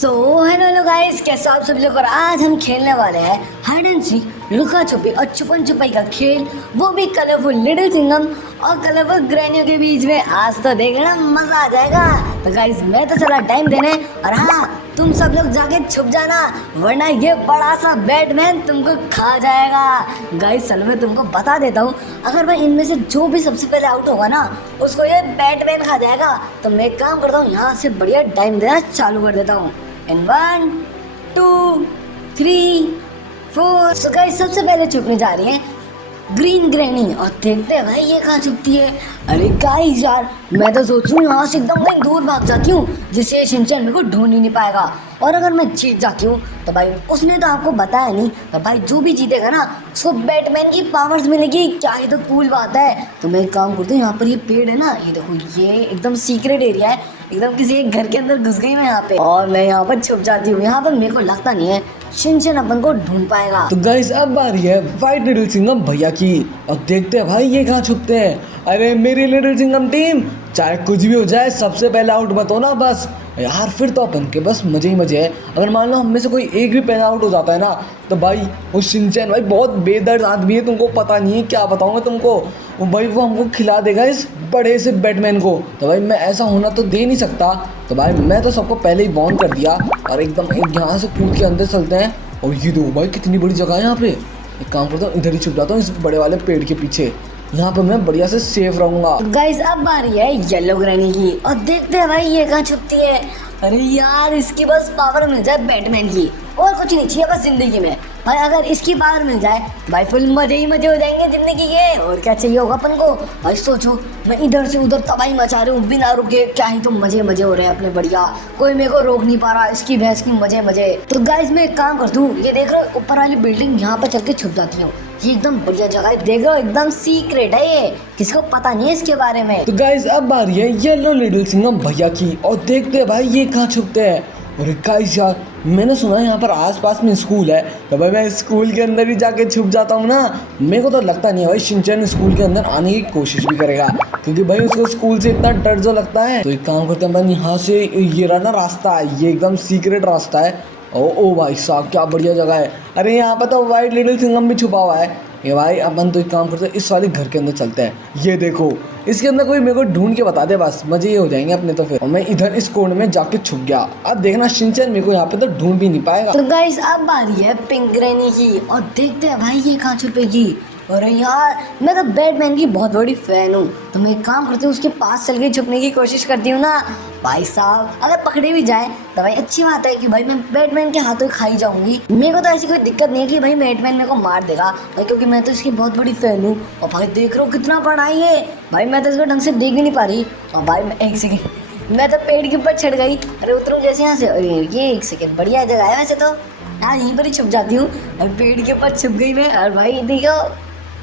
So hello guys, कैसे आप सभी लोग। और आज हम खेलने वाले हैं हाइड एंड सीक, लुका छुपी और छुपन छुपाई का खेल, वो भी कलरफुल लिटिल सिंघम और कलरफुल ग्रैनियों के बीच में। आज तो देख लेना, मजा आ जाएगा। तो गाइस मैं तो चला टाइम देने, और हाँ तुम सब लोग जाके छुप जाना, वरना ये बड़ा सा बैटमैन तुमको खा जाएगा। गाइस चलो मैं तुमको बता देता हूँ, अगर मैं इनमें से जो भी सबसे पहले आउट होगा ना, उसको ये बैटमैन खा जाएगा। तो मैं एक काम करता हूँ, यहाँ से बढ़िया टाइम देना चालू कर देता हूँ। इन 1 2 3 4। तो गाइस सबसे पहले छुपने जा रही है ग्रीन ग्रैनी, और देखते हैं भाई ये कहाँ छुपती है। अरे गाइस यार, मैं तो सोच रही हूँ यहाँ से एकदम कहीं दूर भाग जाती हूँ, जिससे शिनचैन मेरे को ढूंढ ही नहीं पाएगा। और अगर मैं जीत जाती हूँ तो भाई उसने तो आपको बताया नहीं, तो भाई जो भी जीतेगा ना उसको बैटमैन की पावर्स मिलेगी। क्या ये तो कूल बात है। तो मैं एक काम करती हूँ, यहाँ पर ये पेड़ है ना, ये देखो, ये एकदम सीक्रेट एरिया है, एकदम किसी एक घर के अंदर घुस गई मैं यहाँ पे, और मैं यहाँ पर छुप जाती हूँ। यहाँ पर मेरे को लगता नहीं है शिनचैन अपन को ढूंढ पाएगा। तो गाइस अब बारी है व्हाइट लिटिल सिंघम भैया की, और देखते हैं भाई ये कहाँ छुपते हैं। अरे मेरी लिटिल सिंघम टीम, चाहे कुछ भी हो जाए सबसे पहले आउट मत हो ना बस यार, फिर तो अपन के बस मजे ही मजे है। अगर मान लो हम में से कोई एक भी पहला आउट हो जाता है ना, तो भाई वो शिनचैन भाई बहुत बेदर्द आदमी है, तुमको पता नहीं है, क्या बताऊंगा तुमको। वो भाई वो हमको खिला देगा इस बड़े से बैटमैन को। तो भाई मैं ऐसा होना तो दे नहीं सकता। तो भाई मैं तो सबको पहले ही बॉर्न कर दिया, और एकदम यहाँ से कूद के अंदर चलते हैं। और ये दो भाई कितनी बड़ी जगह है यहाँ पे। एक काम करता हूँ, इधर ही छुप जाता हूँ इस बड़े वाले पेड़ के पीछे, यहाँ पर मैं बढ़िया से सेफ रहूंगा। गाइस अब बारी है येलो ग्रैनी की, और देखते हैं भाई ये कहाँ छुपती है। अरे यार इसकी बस पावर मिल जाए बैटमैन की, और कुछ नहीं चाहिए बस जिंदगी में। भाई अगर इसकी पावर मिल जाए भाई फुल मजे ही मजे हो जाएंगे जिंदगी के। और क्या चाहिए होगा अपन को। भाई सोचो, मैं इधर से उधर तबाही मचा रही हूँ बिना रुके, क्या ही तो मजे मजे हो रहे हैं अपने बढ़िया, कोई मेरे को रोक नहीं पा रहा, इसकी भैंस की मजे मजे। तो गाइस मैं एक काम करती हूँ, ये देख रहे हो ऊपर वाली बिल्डिंग, यहाँ पर चल के छुप जाती हूँ। ये एकदम बढ़िया जगह है, देख रहे हो एकदम सीक्रेट है, ये किसी को पता नहीं है इसके बारे में। तो गाइस अब बारी है येलो लिटिल सिंघम भैया की, और देखते हैं भाई ये कहाँ छुपते हैं। अरे गाइस यार, मैंने सुना है यहाँ पर आसपास में स्कूल है, तो भाई मैं स्कूल के अंदर ही जाके छुप जाता हूँ ना। मेरे को तो लगता नहीं है भाई शिनचैन स्कूल के अंदर आने की कोशिश भी करेगा, क्योंकि भाई उसको स्कूल से इतना डर जो लगता है। तो एक काम करते हैं भाई, यहाँ से ये रहा ना रास्ता है, ये एकदम सीक्रेट रास्ता है। ओ भाई साहब क्या बढ़िया जगह है। अरे यहाँ पर तो व्हाइट लिटिल सिंघम भी छुपा हुआ है। ये भाई अपन तो एक काम करते हैं, इस वाले घर के अंदर चलते हैं। ये देखो इसके अंदर कोई मेरे को ढूंढ के बता दे, बस मजे ये हो जाएंगे अपने तो फिर। और मैं इधर इस कोने में जाके छुप गया। अब देखना शिनचैन मेरे को यहाँ पे तो ढूंढ भी नहीं पाएगा। तो गाइस अब बारी है पिंक ग्रैनी की, और देखते हैं भाई ये कहाँ छुपेगी। अरे यार मैं तो बैटमैन की बहुत बड़ी फैन हूँ, तो मैं एक काम करती हूँ, उसके पास चल के छुपने की कोशिश करती हूँ ना। भाई साहब अगर पकड़े भी जाए तो भाई अच्छी बात है कि भाई मैं बैटमैन के हाथों खाई जाऊंगी। मेरे को तो ऐसी कोई दिक्कत नहीं है कि भाई बैटमैन मेरे को मार देगा भाई, क्योंकि मैं तो इसकी बहुत बड़ी फैन हूँ। और भाई देख रहा हूँ कितना बड़ा है भाई, मैं तो इसको ढंग से देख भी नहीं पा रही। और भाई मैं एक सेकेंड, मैं तो पेड़ के ऊपर चढ़ गई। अरे उतरूँ कैसे यहाँ से। अरे ये एक सेकेंड, बढ़िया जगह है वैसे तो यार, यहीं पर ही छुप जाती हूँ। और पेड़ के ऊपर छुप गई मैं, और भाई देखो,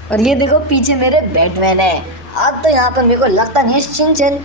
और ये देखो पीछे मेरे बैटमैन है। अब तो यहाँ पर मेरे को लगता नहीं है शिनचैन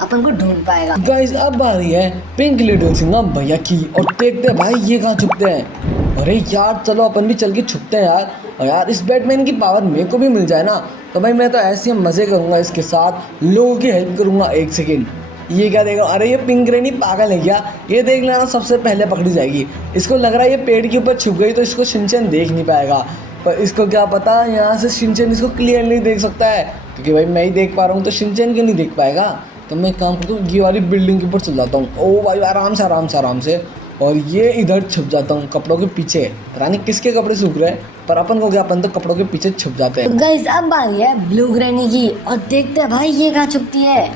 अपन को ढूंढ पाएगा। गाइस अब आ रही है पिंक लिटिल सिंघम भैया की, और देखते हैं भाई ये कहाँ छुपते हैं। अरे यार चलो अपन भी चल के छुपते हैं यार। और यार इस बैटमैन की पावर मेरे को भी मिल जाए ना, तो भाई मैं तो ऐसे मजे करूंगा इसके साथ, लोगों की हेल्प करूंगा। एक सेकेंड, ये क्या देख रहा हूँ। अरे ये पिंक ग्रैनी पागल है क्या, ये देख लेना सबसे पहले पकड़ी जाएगी। इसको लग रहा है ये पेड़ के ऊपर छुप गई तो इसको शिनचैन देख नहीं पाएगा, पर इसको क्या पता यहाँ से शिनचैन इसको क्लियरली देख सकता है, क्योंकि भाई मैं ही देख पा रहा हूँ तो शिनचैन क्यों नहीं देख पाएगा। तो मैं काम करता हूँ, ये वाली बिल्डिंग के ऊपर चल जाता हूँ। ओ भाई आराम से आराम से आराम से, और ये इधर छुप जाता हूँ कपड़ों के पीछे। पता नहीं किसके कपड़े सूख रहे हैं, पर अपन को क्या, अपन तो कपड़ों के पीछे छुप जाते हैं। तो गाइस अब बारी है ब्लू ग्रैनी की, और देखते हैं भाई ये कहाँ छुपती है।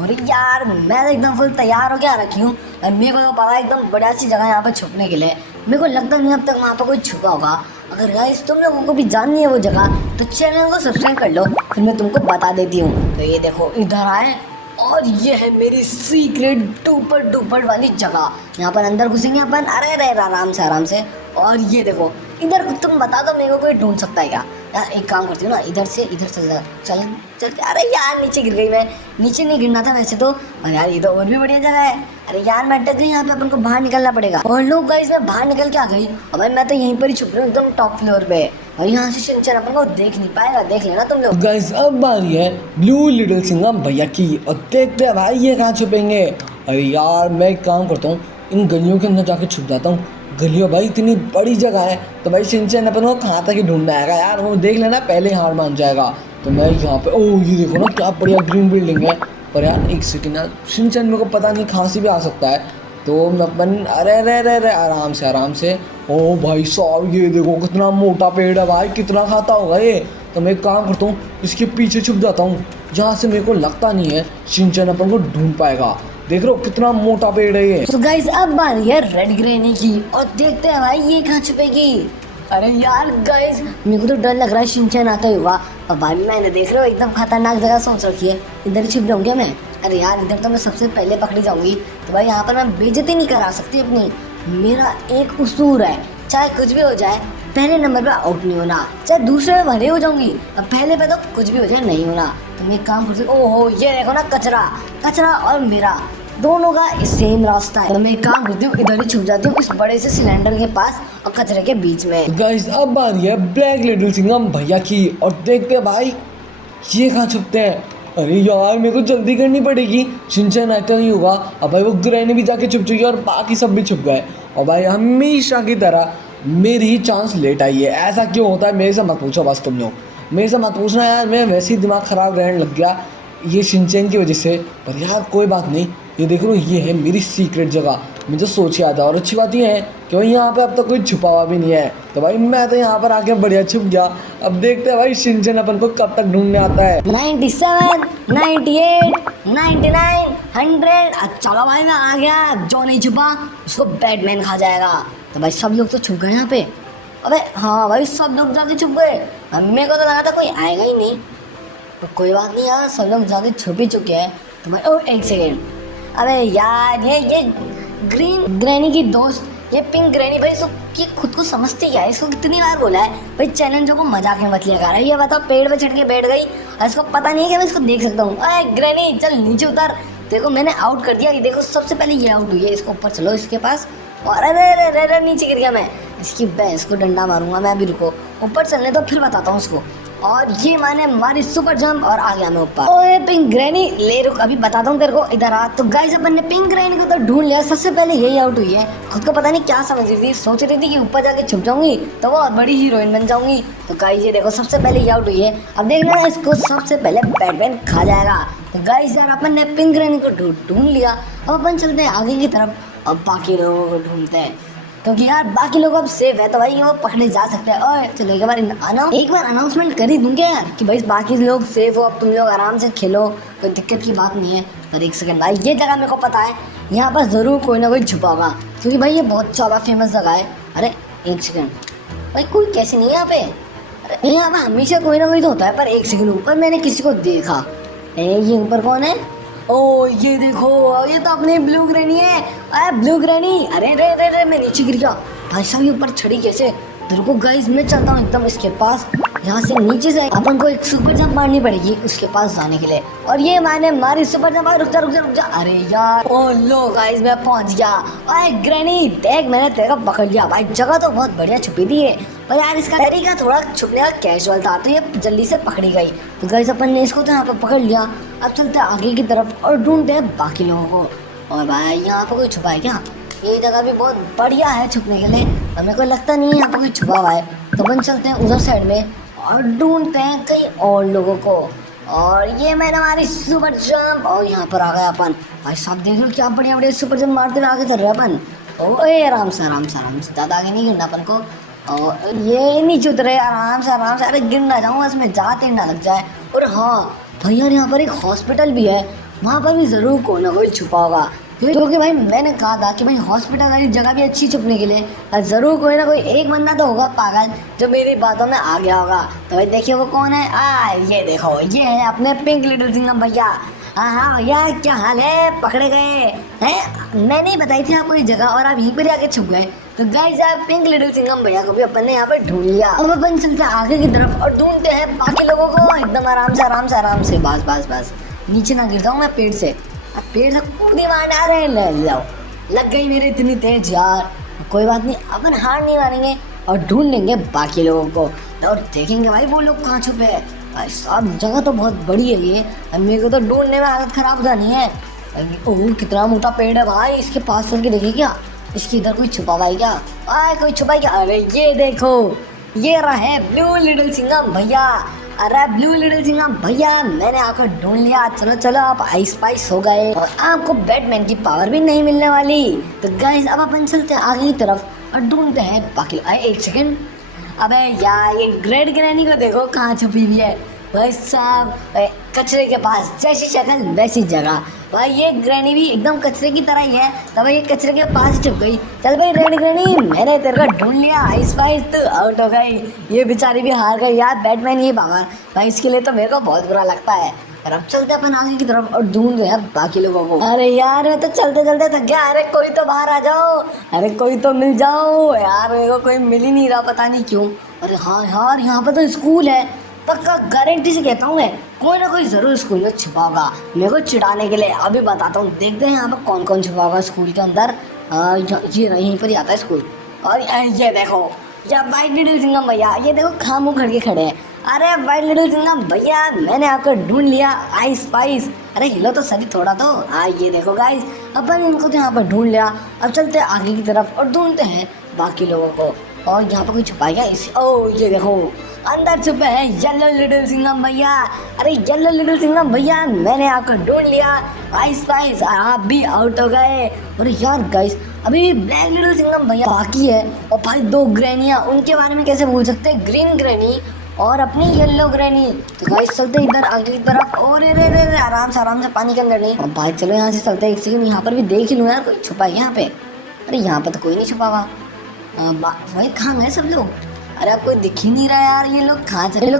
अरे यार मैं तो एकदम फुल तैयार हो गया रखी हूँ, और मेरे को तो पता है एकदम बढ़िया सी जगह यहाँ पर छुपने के लिए। मेरे को लगता नहीं अब तक वहाँ पर कोई छुपा होगा। अगर गाइस तुम लोगों को भी जाननी है वो जगह, तो चैनल को सब्सक्राइब कर लो, फिर मैं तुमको बता देती हूँ। तो ये देखो इधर आए, और ये है मेरी सीक्रेट डुपर वाली जगह। यहाँ पर अंदर घुसेंगे अपन, अरे रे आराम से आराम से। और ये देखो इधर, तुम बता दो मेरे को कोई ढूंढ सकता है क्या। यार एक काम करती हूँ ना, इधर से इधर चल चल। अरे यार नीचे गिर गई मैं, नीचे नहीं गिरना था वैसे तो। और यार ये तो और भी बढ़िया जगह है। अरे यार मैं अटक गई, यहाँ पे अपन को बाहर निकलना पड़ेगा। और लोग गाइस मैं बाहर निकल के आ गई, और भाई मैं तो यहीं पर ही छुप रही हूँ एकदम टॉप फ्लोर पे, और यहाँ से शिनचैन अपन को देख नहीं पाएगा, देख लेना तुम लोग। गाइस अब बारी है ब्लू लिटिल सिंघम भैया की, और देखते हैं भाई ये कहाँ छुपेंगे। अरे यार मैं एक काम करता हूँ, इन गलियों के अंदर जाके छुप जाता हूँ। गलियों भाई इतनी बड़ी जगह है तो भाई शिनचैन अपन को कहाँ तक ही ढूंढना आएगा यार, वो देख लेना पहले हार मान जाएगा। तो मैं यहाँ पे ये देखो ना क्या बढ़िया ग्रीन बिल्डिंग है। पर यार एक सेकंड यार, शिनचैन मेरे को पता नहीं कहाँ से भी आ सकता है। तो मैं अपन अरे आराम से। ओ भाई साहब ये देखो कितना मोटा पेड़ है भाई, कितना खाता होगा ये। तो मैं एक काम करता हूँ, इसके पीछे छुप जाता हूँ जहाँ से मेरे को लगता नहीं है शिनचैन अपन को ढूंढ पाएगा। देख रहे हो कितना मोटा पेड़ है ये। तो गाइस अब बारी है रेड ग्रैनी की, और देखते हैं भाई ये कहाँ छुपेगी। अरे यार गाइस मेरे को तो डर लग रहा है शिनचैन आता ही होगा। और भाई मैंने देख रहे हो एकदम खतरनाक जगह सोच रखी है, इधर ही छुप जाऊंगी मैं। अरे यार इधर तो मैं सबसे पहले पकड़ी जाऊंगी, तो भाई यहाँ पर मैं बेइज्जती नहीं करा सकती अपनी। मेरा एक उसूल है, चाहे कुछ भी हो जाए पहले नंबर पे आउट नहीं होना, चाहे दूसरे में भले हो जाऊंगी, अब पहले पे तो कुछ भी हो जाए नहीं होना। तो मैं एक काम करती हूँ, ओहो ये देखो ना कचरा और मेरा दोनों का सेम रास्ता है। तो मैं एक काम करती हूँ, इधर ही छुप जाती हूँ इस बड़े से सिलेंडर के पास और कचरे के बीच में। गाइस अब बारी है ब्लैक लिटिल सिंघम भैया की, और देखते हैं भाई ये कहाँ छुपते हैं। अरे यार मेरे को जल्दी करनी पड़ेगी, शिनचैन आता नहीं होगा। अब भाई वो ग्रैनी भी जाके छुप चुकी है और बाकी सब भी छुप गए। और भाई हमेशा की तरह मेरी ही चांस लेट आई है। ऐसा क्यों होता है मेरे से मत पूछो, बस तुम लोग मेरे से मत पूछना यार, मैं वैसे ही दिमाग ख़राब रहने लग गया ये शिनचैन की वजह से। पर यार कोई बात नहीं, ये देख लो ये है मेरी सीक्रेट जगह, मुझे सोच याद है। और अच्छी बात ये है कि भाई यहाँ पे अब तक कोई छुपा हुआ भी नहीं है। तो भाई मैं तो यहाँ पर आके बढ़िया छुप गया। अब देखते हैं भाई शिनचैन अपन को कब तक ढूंढने आता है। 97, 98, 99, 100। चलो भाई मैं आ गया, जो नहीं छुपा उसको बैटमैन खा जाएगा। तो भाई सब लोग तो छुप गए यहाँ पे। अबे हाँ भाई सब लोग जाके छुप गए, मेरे को तो लगा था कोई आएगा ही नहीं। तो कोई बात नहीं यार, सब लोग जाके छुप ही चुके हैं। तो भाई एक सेकेंड, अबे यार ये ग्रीन ग्रैनी की दोस्त ये पिंक ग्रैनी, भाई इसको ये खुद को समझती क्या है? इसको कितनी बार बोला है भाई चैलेंजों को मजाक में मत लिया कर। ये बताओ पेड़ पे चढ़ के बैठ गई और इसको पता नहीं है कि मैं इसको देख सकता हूँ। अरे ग्रैनी चल नीचे उतर, देखो मैंने आउट कर दिया। ये देखो सबसे पहले ये आउट हुई है, इसको ऊपर चलो इसके पास। और अरे नीचे गिर गया मैं, इसकी भैंस को डंडा मारूंगा मैं अभी। रुको ऊपर चलने तो फिर बताता हूँ उसको। और ये मैंने मारी सुपर जंप और आ गया मैं ऊपर। ओए पिंक ग्रैनी ले रुक, अभी बताता हूँ तेरे को, इधर आ। तो गाइस अपन ने पिंक ग्रैनी को तो ढूंढ लिया, सबसे पहले यही आउट हुई है। खुद को पता नहीं क्या समझ रही थी, सोच रही थी कि ऊपर जाके छुप जाऊंगी तो वो बड़ी हीरोइन बन जाऊंगी। तो गाइस ये देखो सबसे पहले ये आउट हुई है। अब देखना ना इसको सबसे पहले बैटमैन खा जाएगा। तो गाइस यार अपन ने पिंक ग्रैनी को ढूंढ लिया, अब अपन चलते हैं आगे की तरफ, अब बाकी लोगों को ढूंढते हैं क्योंकि यार बाकी लोग अब सेफ है तो भाई वो पकड़े जा सकते हैं। और चलो एक बार अनाउंसमेंट कर ही दूँ क्या यार कि भाई बाकी लोग सेफ हो, अब तुम लोग आराम से खेलो, कोई दिक्कत की बात नहीं है। पर एक सेकंड भाई, ये जगह मेरे को पता है यहाँ पर ज़रूर कोई ना कोई छुपा होगा क्योंकि भाई ये बहुत ज़्यादा फेमस जगह है। अरे एक सेकंड भाई, कोई कैसे नहीं है यहाँ पे? अरे यहाँ पर हमेशा कोई ना कोई तो होता है। पर एक सेकंड, ऊपर मैंने किसी को देखा। ये ऊपर कौन है? ओ ये देखो, ये तो अपनी ब्लू ग्रैनी है। अरे ब्लू ग्रैनी, अरे रे मैं नीचे गिर गया। भाई साहब ये ऊपर चढ़ी कैसे? देखो गाइस मैं चलता हूँ एकदम इसके पास, यहाँ से नीचे से अपन को एक सुपर जंप मारनी पड़ेगी उसके पास जाने के लिए। और ये मैंने मारी सुपर जंप। रुक जा। अरे यार ओ लो गाइस मैं पहुँच गया। अरे ग्रैनी देख मैंने तेरे को पकड़ लिया। भाई जगह तो बहुत बढ़िया छुपी थी है, पर यार इसका तरीका थोड़ा छुपने का कैजुअल था तो ये जल्दी से पकड़ी गई। तो गाइस अपन ने इसको तो यहाँ पर पकड़ लिया। अब चलते हैं आगे की तरफ और ढूंढते हैं बाकी लोगों को। और भाई यहाँ पर कोई छुपा है क्या? ये जगह भी बहुत बढ़िया है छुपने के लिए, और मेरे को लगता नहीं है यहाँ पर कोई छुपा हुआ है। तो अपन चलते हैं उधर साइड में और ढूंढते हैं कई और लोगों को। और ये मैंने हमारी सुपर जंप और यहाँ पर आ गया अपन। भाई साहब देख लो क्या बढ़िया सुपर जंप मारते हुए आगे चल रहे अपन। ओए आराम से ज़्यादा आगे नहीं गिरना अपन को। और ये नीचे उतरे आराम से। अरे गिर ना जाऊँ बस, मैं जाते ना लग जाए। और हाँ भाई यार यहाँ पर एक हॉस्पिटल भी है, वहाँ पर भी ज़रूर कोई ना कोई छुपा होगा क्योंकि भाई मैंने कहा था कि भाई हॉस्पिटल वाली जगह भी अच्छी छुपने के लिए ज़रूर कोई ना कोई एक बंदा तो होगा पागल जो मेरी बातों में आ गया होगा। तो भाई देखिए वो कौन है? ये देखो ये है अपने पिंक लिटिल सिंघम भैया। हाँ भैया क्या हाल है? पकड़े गए हैं? मैंने ही बताई थी आपको ये जगह और आप यहीं पर आके छुप गए। तो गाइस आप पिंक लिटिल सिंघम भैया को भी अपन ने यहाँ पर ढूंढ लिया। अब अपन चलते हैं आगे की तरफ और ढूंढते हैं बाकी लोगों को एकदम आराम से। बस नीचे ना गिर जाऊँ मैं पेड़ से। अब पेड़ से कूदी मारना रहे, लग गई मेरी इतनी तेज यार। कोई बात नहीं, अपन हार नहीं मारेंगे और ढूंढ लेंगे बाकी लोगों को और देखेंगे भाई वो लोग कहाँ छुपे हैं। भाई साहब जगह तो बहुत बड़ी है ये, अब मेरे को तो ढूंढने में हालत ख़राब होता नहीं है। ओह कितना मोटा पेड़ है भाई, इसके पास चल के देखिए क्या इसके इधर कोई छुपा हुआ है क्या? कोई छुपा है क्या? अरे ये देखो, ये रहे ब्लू लिटिल सिंघम भैया। अरे ब्लू लिटिल सिंघम भैया, मैंने आपको ढूंढ लिया। चलो चलो, आप आइस पाइस हो गए और आपको बैटमैन की पावर भी नहीं मिलने वाली। तो गाइस अब अपन चलते हैं आगे की तरफ और ढूंढते हैं बाकी। एक सेकंड, अबे यार ये ग्रेट ग्रैनी को देखो कहाँ छुपी हुई है भाई साहब, कचरे के पास, जैसी शक्ल वैसी जगह। भाई ये ग्रैनी भी एकदम कचरे की तरह ही है, तो भाई ये कचरे के पास ही छुप गई। चल भाई रेड ग्रैनी, मैंने तेरे को ढूंढ लिया, आइस पाइस तू आउट हो गई। ये बेचारी भी हार गई यार, बैटमैन ये पावर भाई, इसके लिए तो मेरे को बहुत बुरा लगता है। और अब चलते अपन आगे की तरफ और ढूंढ रहे हैं बाकी लोगों को। अरे यार मैं तो चलते चलते थक गया। अरे कोई तो बाहर आ जाओ, अरे कोई तो मिल जाओ यार, मेरे को कोई मिल ही नहीं रहा, पता नहीं क्यों। अरे हाँ यार, यहाँ पर तो स्कूल है, पक्का गारंटी से कहता हूँ मैं, कोई ना कोई जरूर स्कूल में छुपा होगा मेरे को चिढ़ाने के लिए। अभी बताता हूँ, देखते हैं यहाँ पर कौन कौन छुपा होगा स्कूल के अंदर। ये यहीं पर ही आता है स्कूल। और ये देखो, ये वाइट लिटिल सिंघम भैया, ये देखो खामू खड़ के खड़े हैं। अरे वाइट लिटिल सिंघम भैया, मैंने आपको ढूंढ लिया, आइस पाइस। अरे हिलो तो सही थोड़ा तो। ये देखो गाइस, अपन इनको तो यहाँ पर ढूंढ लिया। अब चलते हैं आगे की तरफ और ढूंढते हैं बाकी लोगों को। और यहाँ पर कोई छुपा गया इस, ओ ये देखो अंदर छुपे हैं येलो लिटिल सिंघम भैया। अरे येलो लिटिल सिंघम भैया, मैंने आपको ढूंढ लिया, आइस पाइस, आप भी आउट हो गए। अरे यार गाइस, अभी ब्लैक लिटिल सिंघम भैया बाकी है। और भाई 2 ग्रैनियाँ, उनके बारे में कैसे भूल सकते हैं, ग्रीन ग्रैनी और अपनी येलो ग्रैनी। तो गाइस चलते इधर आगे की तरफ। और रे आराम से पानी के अंदर नहीं। और भाई चलो यहाँ से चलते हैं। एक सेकंड, यहाँ पर भी देख ही लूँ यार, कोई छुपा है यहाँ पे? अरे यहाँ पर तो कोई नहीं छुपा हुआ। भाई कहाँ गए सब लोग? अरे अब कोई दिख ही नहीं रहा यार, ये लोग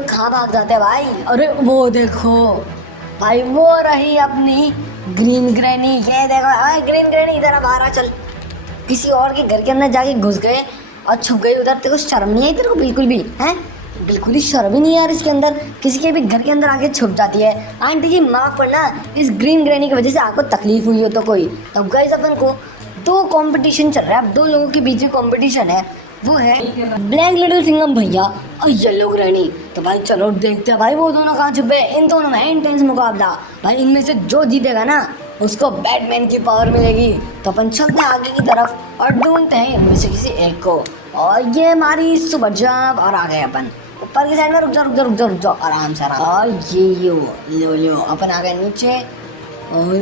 कहाँ भाग जाते हैं भाई। अरे वो देखो भाई, वो रही अपनी ग्रीन ग्रैनी। ये देखो भाई, ग्रीन ग्रैनी इधर बाहर आ, चल। किसी और के घर के अंदर जाके घुस गए और छुप गई उधर। तेरे को शर्म नहीं आई? तेरे को बिल्कुल भी हैं, बिल्कुल ही शर्म ही नहीं यार इसके अंदर। किसी के भी घर के अंदर आके छुप जाती है। आंटी जी माफ़ करना, इस ग्रीन ग्रैनी की वजह से आपको तकलीफ हुई हो तो कोई। अब गाइस अपन को 2 कंपटीशन चल रहा है, अब 2 लोगों के बीच में कंपटीशन है। वो है ब्लैक लिटिल सिंघम भैया और येलो ग्रैनी। तो भाई चलो देखते हैं भाई वो दोनों कहाँ छुपे। इन दोनों में इंटेंस मुकाबला। भाई इनमें से जो जीतेगा ना, उसको बैटमैन की पावर मिलेगी। तो अपन चलते हैं आगे की तरफ और ढूंढते हैं इनमें से किसी एक को। और ये हमारी सुपर जंप, और आ गए अपन ऊपर की साइड में। रुक जाओ आराम से। और ये लो अपन आ गए नीचे। और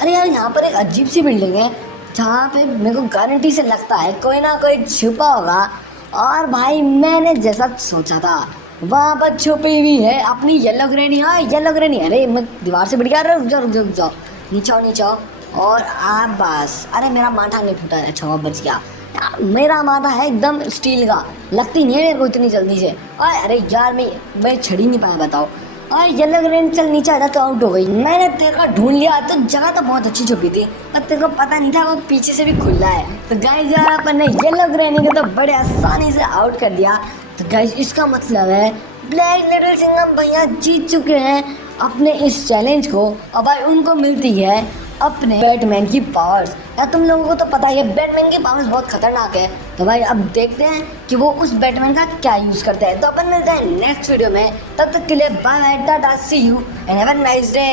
अरे यार, यहाँ पर एक अजीब सी बिल्डिंग है जहाँ पे मेरे को गारंटी से लगता है कोई ना कोई छुपा होगा। और भाई मैंने जैसा सोचा था, वहाँ पर छुपी हुई है अपनी येलो ग्रैनी। हाँ येलो ग्रैनी। अरे मैं दीवार से बढ़ गया। रुक जाओ, नीचे आओ। और आप बस, अरे मेरा माथा नहीं फूटा है, अच्छा बच गया। मेरा माथा है एकदम स्टील का, लगती नहीं है मेरे को इतनी जल्दी से। अरे यार मैं छड़ ही नहीं पाया, बताओ। और येलो ग्रैनी चल नीचे आ जा, तो आउट हो गई। मैंने तेरे को ढूंढ लिया, तो जगह तो बहुत अच्छी छुपी थी, पर तेरे को पता नहीं था वो पीछे से भी खुला है। तो गाइस यार अपन ने येलो ग्रैनी को तो बड़े आसानी से आउट कर दिया। तो गाइस इसका मतलब है ब्लैक लिटिल सिंघम भैया जीत चुके हैं अपने इस चैलेंज को। और भाई उनको मिलती है अपने बैटमैन की पावर्स। यार तुम लोगों को तो पता ही है बैटमैन की पावर्स बहुत खतरनाक है। तो भाई अब देखते हैं कि वो उस बैटमैन का क्या यूज़ करते हैं। तो अपन मिलते हैं नेक्स्ट वीडियो में, तब तक के लिए bye bye, tata, see you and have a nice day.